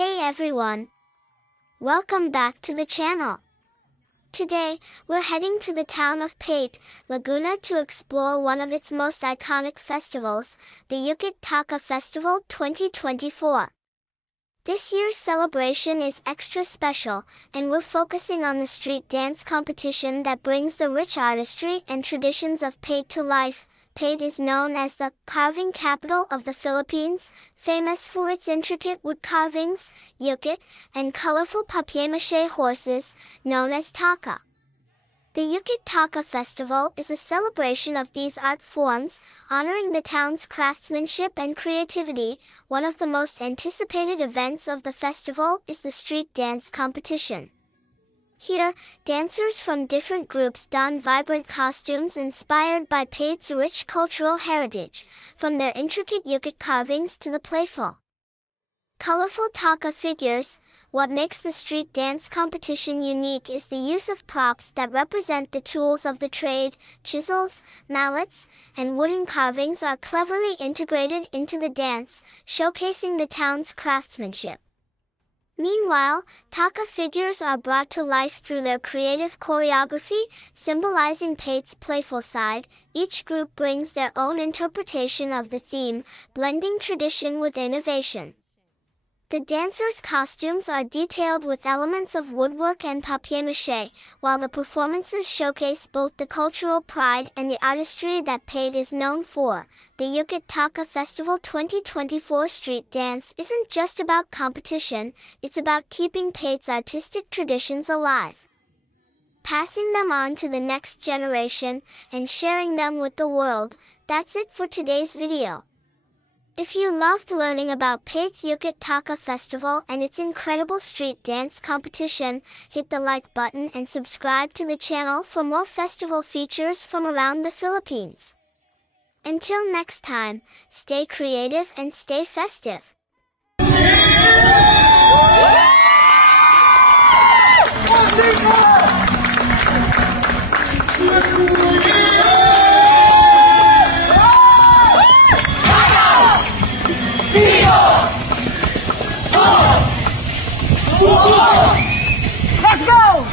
Hey everyone! Welcome back to the channel. Today, we're heading to the town of Paete, Laguna to explore one of its most iconic festivals, the Yukit Taka Festival 2024. This year's celebration is extra special, and we're focusing on the street dance competition that brings the rich artistry and traditions of Paete to life. Paete is known as the carving capital of the Philippines, famous for its intricate wood carvings, yukit, and colorful papier-mâché horses, known as taka. The Yukit Taka Festival is a celebration of these art forms, honoring the town's craftsmanship and creativity. One of the most anticipated events of the festival is the street dance competition. Here, dancers from different groups don vibrant costumes inspired by Paete's rich cultural heritage, from their intricate yukit carvings to the playful, colorful taka figures. What makes the street dance competition unique is the use of props that represent the tools of the trade. Chisels, mallets, and wooden carvings are cleverly integrated into the dance, showcasing the town's craftsmanship. Meanwhile, taka figures are brought to life through their creative choreography, symbolizing Paete's playful side. Each group brings their own interpretation of the theme, blending tradition with innovation. The dancers' costumes are detailed with elements of woodwork and papier-mâché, while the performances showcase both the cultural pride and the artistry that Paete is known for. The Yukit Taka Festival 2024 street dance isn't just about competition, it's about keeping Paete's artistic traditions alive, passing them on to the next generation, and sharing them with the world. That's it for today's video. If you loved learning about Paete's Yukit Taka Festival and its incredible street dance competition, hit the like button and subscribe to the channel for more festival features from around the Philippines. Until next time, stay creative and stay festive. Let's go!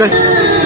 对。